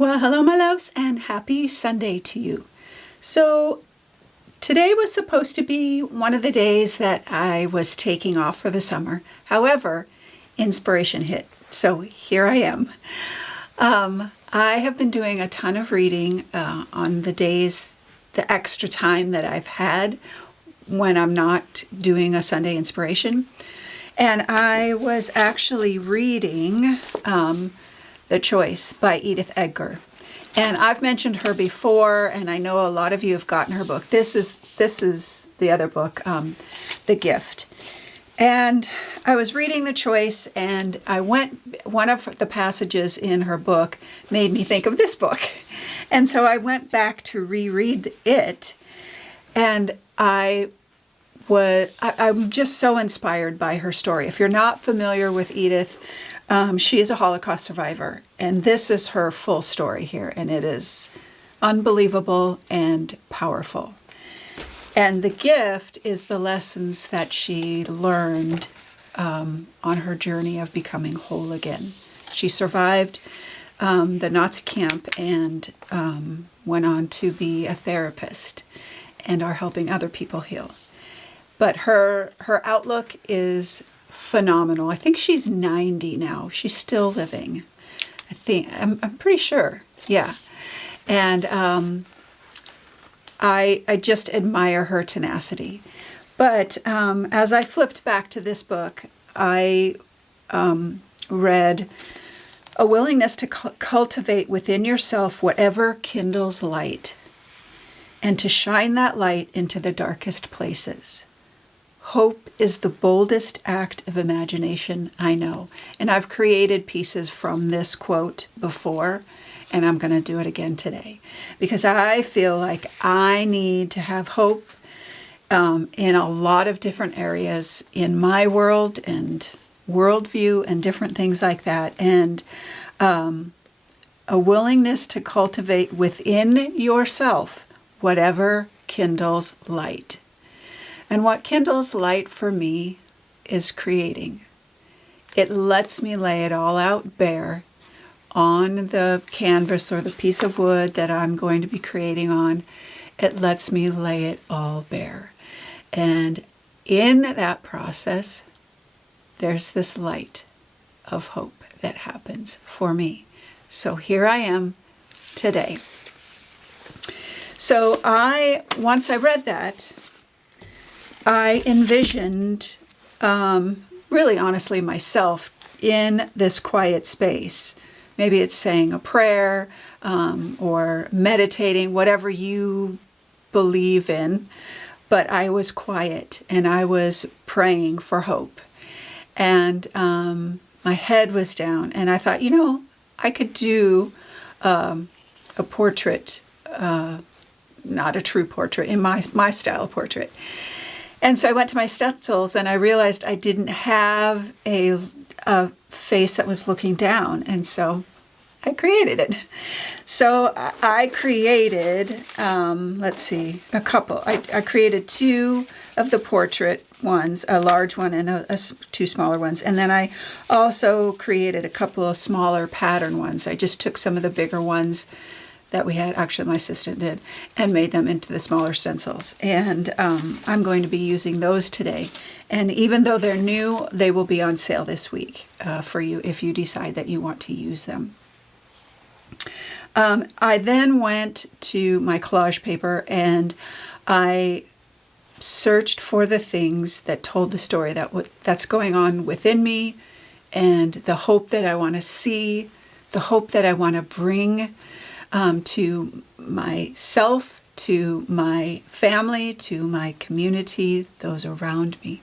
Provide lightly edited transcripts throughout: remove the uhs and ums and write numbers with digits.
Well, hello, my loves, and happy Sunday to you. So, today was supposed to be one of the days that I was taking off for the summer. However, inspiration hit. So, here I am. I have been doing a ton of reading on the days, the extra time that I've had when I'm not doing a Sunday inspiration. And I was actually reading The Choice by Edith Edgar. And I've mentioned her before, and I know a lot of you have gotten her book. This is the other book, The Gift. And I was reading The Choice, and one of the passages in her book made me think of this book. And so I went back to reread it, and I'm just so inspired by her story. If you're not familiar with Edith, she is a Holocaust survivor, and this is her full story here, and it is unbelievable and powerful. And the gift is the lessons that she learned on her journey of becoming whole again. She survived the Nazi camp and went on to be a therapist and are helping other people heal. But her outlook is phenomenal. I think she's 90 now. She's still living. I'm pretty sure. Yeah. And I just admire her tenacity. But as I flipped back to this book, I read a willingness to cultivate within yourself whatever kindles light, and to shine that light into the darkest places. Hope is the boldest act of imagination I know. And I've created pieces from this quote before, and I'm going to do it again today. Because I feel like I need to have hope in a lot of different areas in my world and worldview and different things like that. And a willingness to cultivate within yourself whatever kindles light. And what kindles light for me is creating. It lets me lay it all out bare on the canvas or the piece of wood that I'm going to be creating on. It lets me lay it all bare. And in that process, there's this light of hope that happens for me. So here I am today. So once I read that, I envisioned, really honestly, myself in this quiet space. Maybe it's saying a prayer or meditating, whatever you believe in. But I was quiet and I was praying for hope. And my head was down. And I thought, I could do a portrait, not a true portrait, in my style portrait. And so I went to my Stencils and I realized I didn't have a face that was looking down. And so I created it. So I created, a couple. I created two of the portrait ones, a large one and two smaller ones. And then I also created a couple of smaller pattern ones. I just took some of the bigger ones that we had, actually my assistant did, and made them into the smaller stencils. And I'm going to be using those today. And even though they're new, they will be on sale this week for you if you decide that you want to use them. I then went to my collage paper and I searched for the things that told the story that's going on within me, and the hope that I want to see, the hope that I want to bring to myself, to my family, to my community, those around me,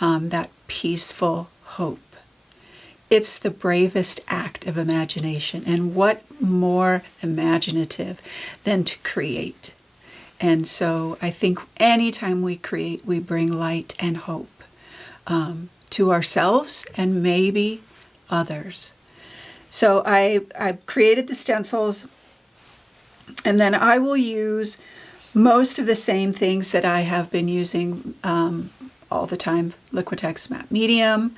that peaceful hope. It's the bravest act of imagination. And what more imaginative than to create? And so I think anytime we create, we bring light and hope to ourselves and maybe others. So I created the stencils, and then I will use most of the same things that I have been using all the time, Liquitex Matte Medium.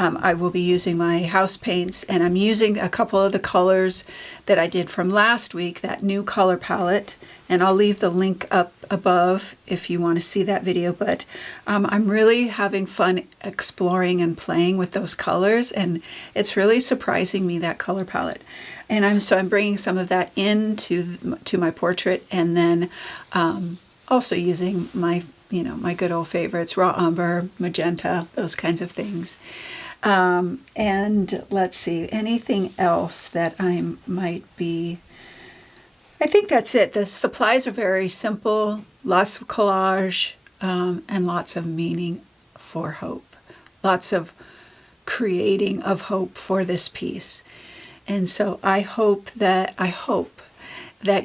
I will be using my house paints, and I'm using a couple of the colors that I did from last week, that new color palette, and I'll leave the link up above if you want to see that video. But I'm really having fun exploring and playing with those colors, and it's really surprising me, that color palette. And I'm bringing some of that into my portrait, and then also using my my good old favorites, raw umber, magenta, those kinds of things. And let's see, anything else that I might be... I think that's it. The supplies are very simple, lots of collage, and lots of meaning for hope. Lots of creating of hope for this piece. And so I hope that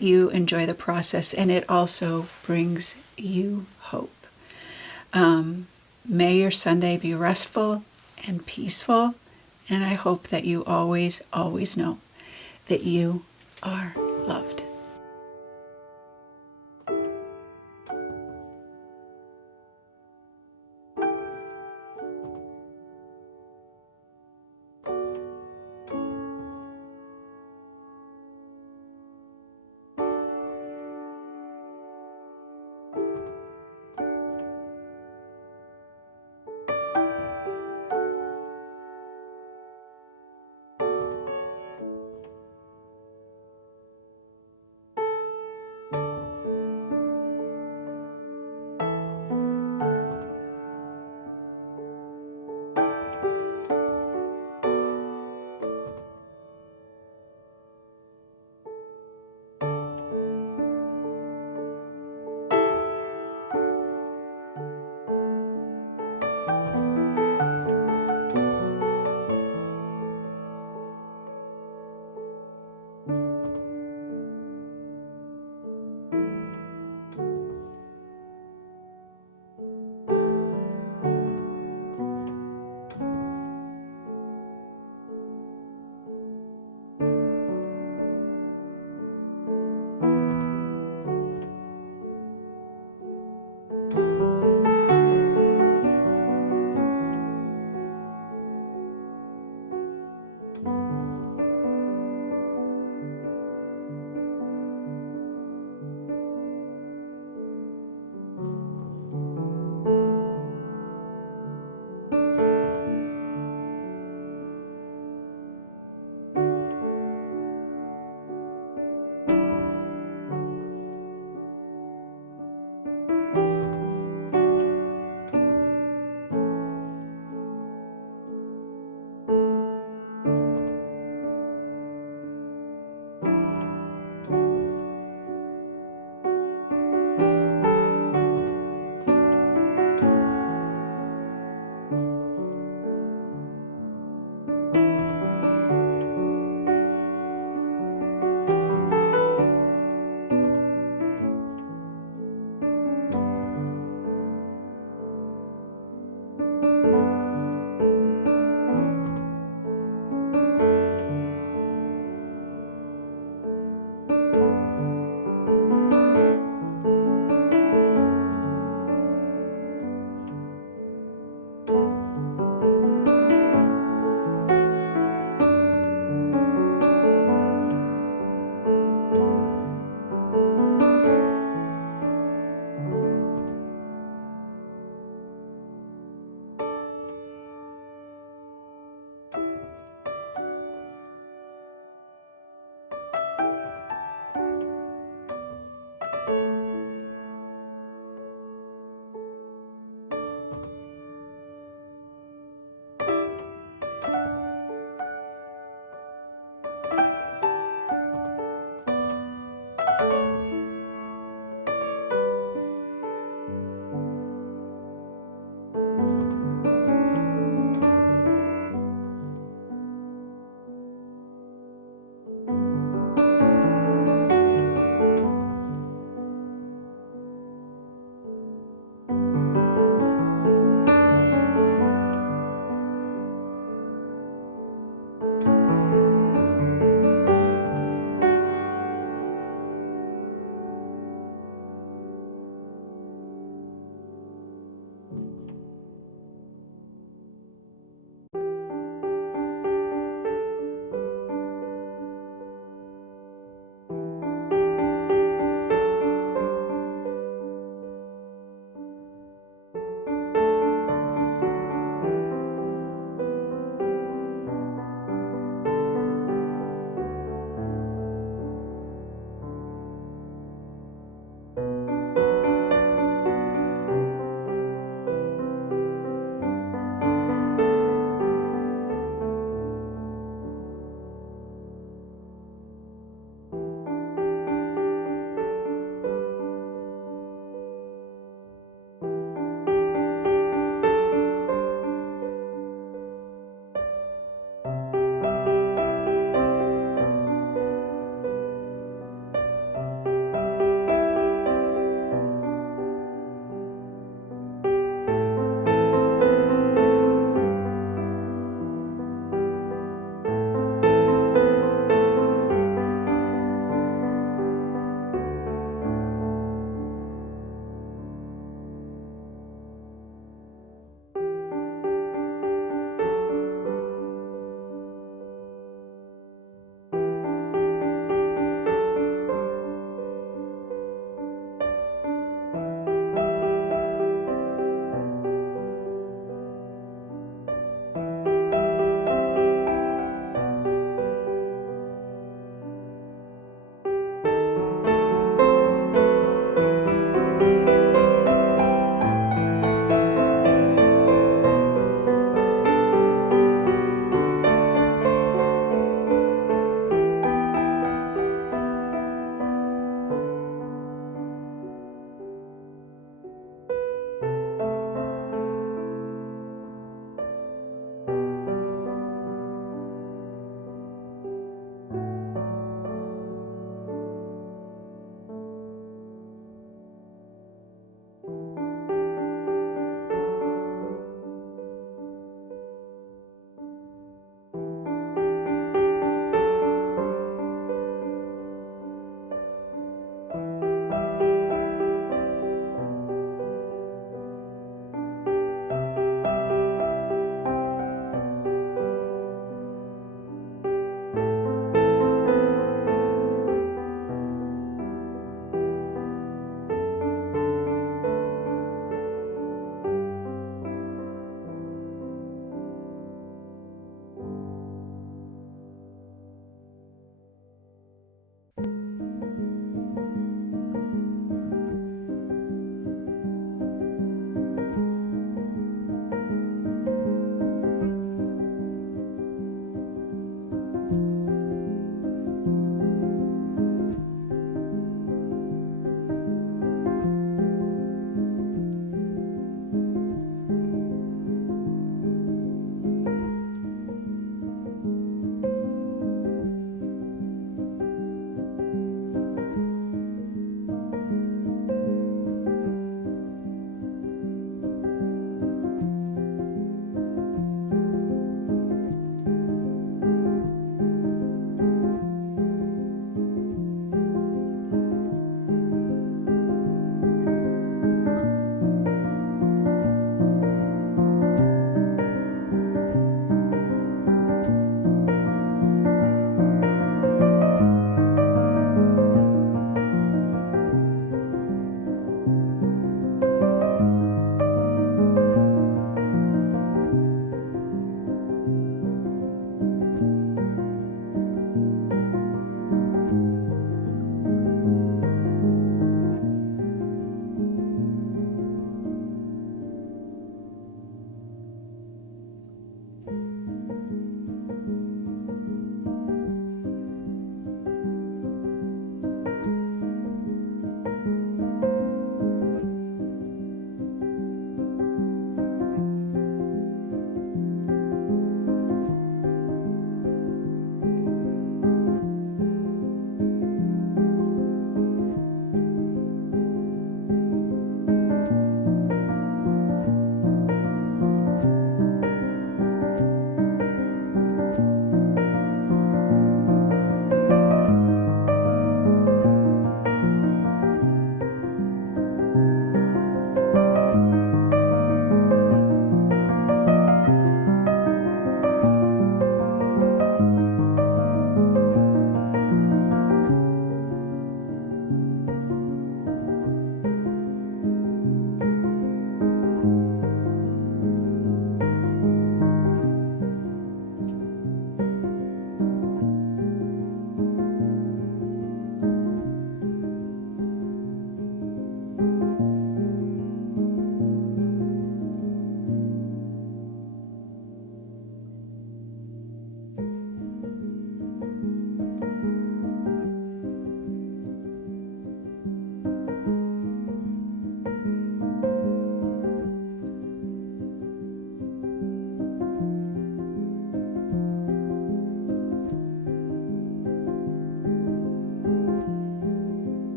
you enjoy the process, and it also brings you hope. May your Sunday be restful and peaceful, and I hope that you always, always know that you are